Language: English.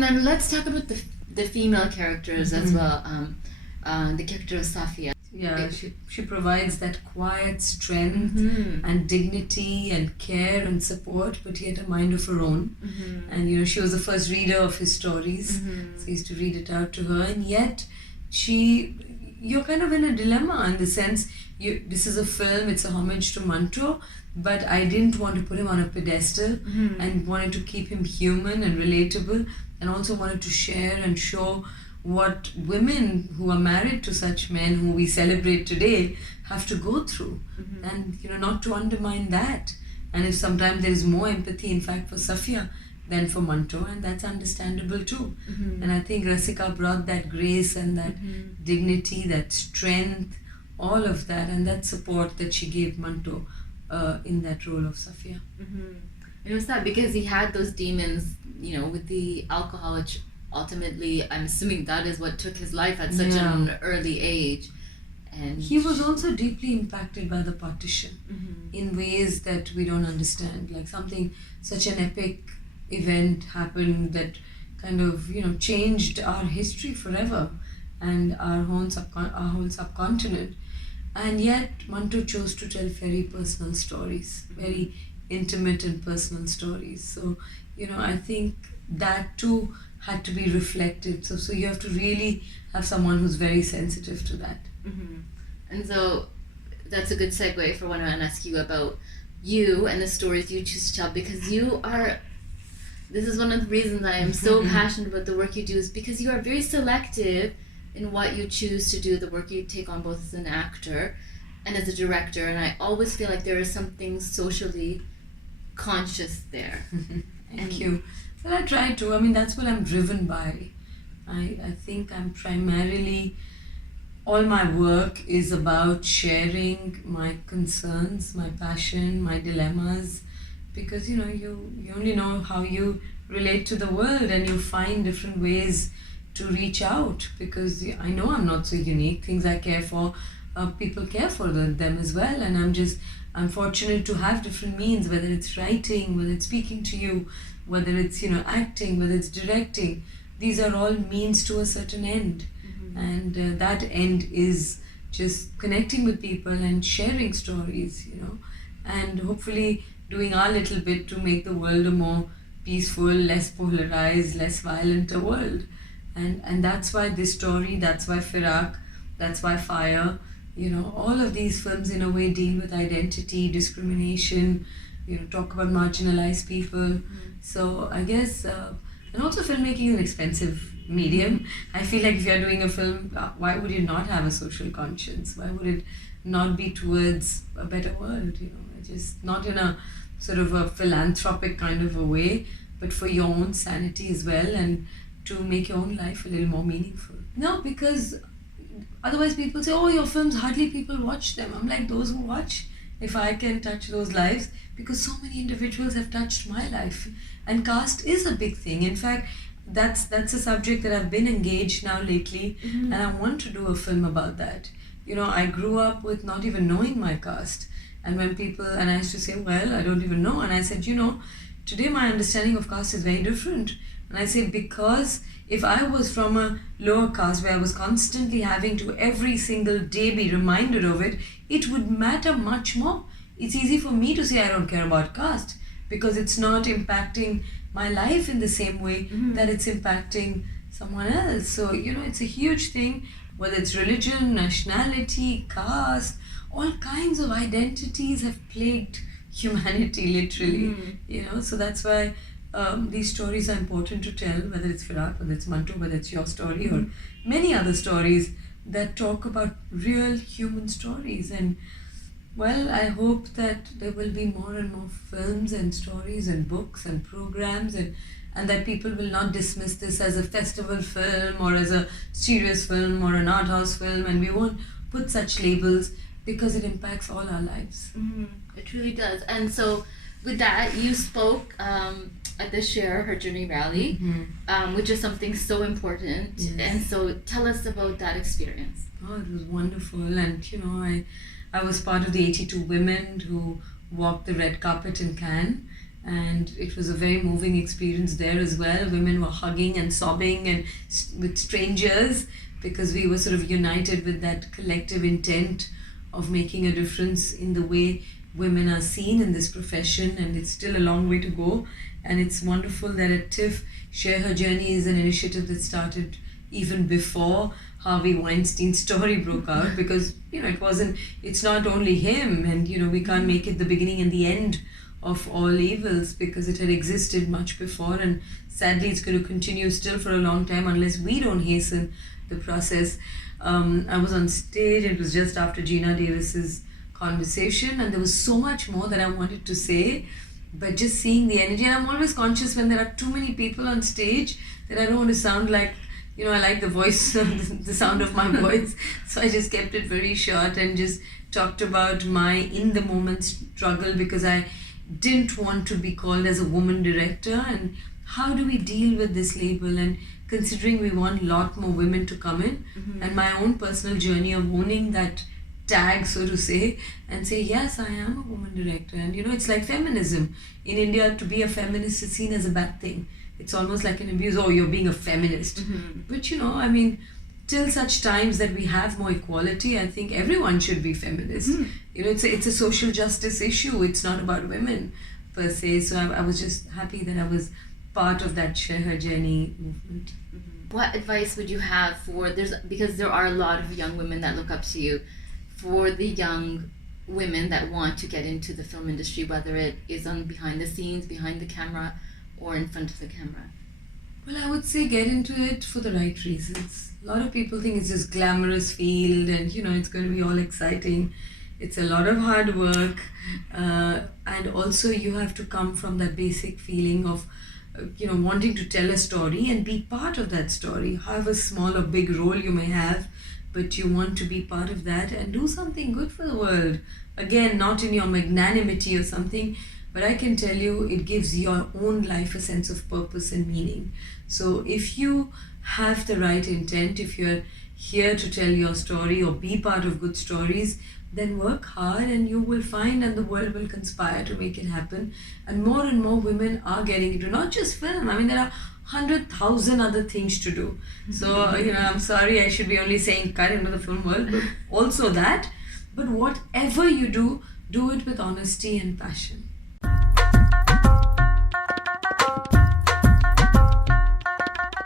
And then let's talk about the female characters as well. The character of Safia. Yeah, she provides that quiet strength and dignity and care and support, but yet a mind of her own. And she was the first reader of his stories, so he used to read it out to her. And yet, you're kind of in a dilemma in the sense, this is a film, it's a homage to Manto, but I didn't want to put him on a pedestal and wanted to keep him human and relatable, and also wanted to share and show what women who are married to such men who we celebrate today have to go through, and not to undermine that. And if sometimes there is more empathy, in fact, for Safia than for Manto, and that's understandable too. And I think Rasika brought that grace and that dignity, that strength, all of that, and that support that she gave Manto in that role of Safia. And it was that because he had those demons, with the alcohol, which ultimately, I'm assuming that is what took his life at such an early age. And he was also deeply impacted by the partition in ways that we don't understand. Like such an epic event happened that kind of, changed our history forever and our whole subcontinent. And yet, Manto chose to tell very personal stories, very intimate and personal stories. So, I think that too had to be reflected. So you have to really have someone who's very sensitive to that. And so that's a good segue for when I ask you about you and the stories you choose to tell, because this is one of the reasons I am so passionate about the work you do, is because you are very selective in what you choose to do, the work you take on both as an actor and as a director. And I always feel like there is something socially conscious there. Thank you. Well, I try to. I mean, that's what I'm driven by. I think I'm primarily, all my work is about sharing my concerns, my passion, my dilemmas, because you only know how you relate to the world, and you find different ways to reach out, because I know I'm not so unique. Things I care for, people care for them as well, and I'm fortunate to have different means, whether it's writing, whether it's speaking to you, whether it's acting, whether it's directing. These are all means to a certain end, and that end is just connecting with people and sharing stories, and hopefully doing our little bit to make the world a more peaceful, less polarized, less violent a world. And that's why this story, that's why Firak, that's why Fire, all of these films in a way deal with identity, discrimination, talk about marginalized people. So I guess, and also filmmaking is an expensive medium. I feel like if you're doing a film, why would you not have a social conscience? Why would it not be towards a better world? Just not in a sort of a philanthropic kind of a way, but for your own sanity as well, and to make your own life a little more meaningful. No, because otherwise people say, oh, your films, hardly people watch them. I'm like, those who watch, if I can touch those lives, because so many individuals have touched my life. And caste is a big thing. In fact, that's a subject that I've been engaged now lately, and I want to do a film about that. I grew up with not even knowing my caste. And when and I used to say, well, I don't even know. And I said, today my understanding of caste is very different. And I say, because if I was from a lower caste where I was constantly having to every single day be reminded of it, it would matter much more. It's easy for me to say I don't care about caste because it's not impacting my life in the same way that it's impacting someone else. So, it's a huge thing, whether it's religion, nationality, caste, all kinds of identities have plagued humanity literally, so that's why these stories are important to tell, whether it's Firak, whether it's Manto, whether it's your story or many other stories that talk about real human stories. And well, I hope that there will be more and more films and stories and books and programs, and that people will not dismiss this as a festival film or as a serious film or an art house film, and we won't put such labels because it impacts all our lives. It really does. And so with that, you spoke at the Share Her Journey rally, which is something so important. Yes. And so tell us about that experience. Oh, it was wonderful. And I was part of the 82 women who walked the red carpet in Cannes. and it was a very moving experience there as well. Women were hugging and sobbing and with strangers, because we were sort of united with that collective intent of making a difference in the way women are seen in this profession. And it's still a long way to go, and it's wonderful that at TIFF, Share Her Journey is an initiative that started even before Harvey Weinstein's story broke out, because it's not only him, and we can't make it the beginning and the end of all evils, because it had existed much before, and sadly it's going to continue still for a long time unless we don't hasten the process. I was on stage, it was just after Gina Davis's Konverstion, and there was so much more that I wanted to say, but just seeing the energy, and I'm always conscious when there are too many people on stage that I don't want to sound like, I like the voice, the sound of my voice, so I just kept it very short and just talked about my in the moment struggle, because I didn't want to be called as a woman director, and how do we deal with this label, and considering we want a lot more women to come in, and my own personal journey of owning that tag, so to say, and say, yes, I am a woman director. And it's like feminism. In India, to be a feminist is seen as a bad thing. It's almost like an abuse. Oh, you're being a feminist. But till such times that we have more equality, I think everyone should be feminist. It's a social justice issue. It's not about women per se. So I was just happy that I was part of that Share Her Journey movement. What advice would you have because there are a lot of young women that look up to you, for the young women that want to get into the film industry, whether it is on behind the scenes, behind the camera, or in front of the camera? Well, I would say get into it for the right reasons. A lot of people think it's this glamorous field and it's going to be all exciting. It's a lot of hard work, and also you have to come from that basic feeling of wanting to tell a story and be part of that story, however small or big role you may have, but you want to be part of that and do something good for the world. Again, not in your magnanimity or something, but I can tell you it gives your own life a sense of purpose and meaning. So if you have the right intent, if you're here to tell your story or be part of good stories, then work hard and you will find, and the world will conspire to make it happen. And more women are getting into not just film. There are 100,000 other things to do. So, I'm sorry, I should be only saying cut into the film world, but also that. But whatever you do, do it with honesty and passion.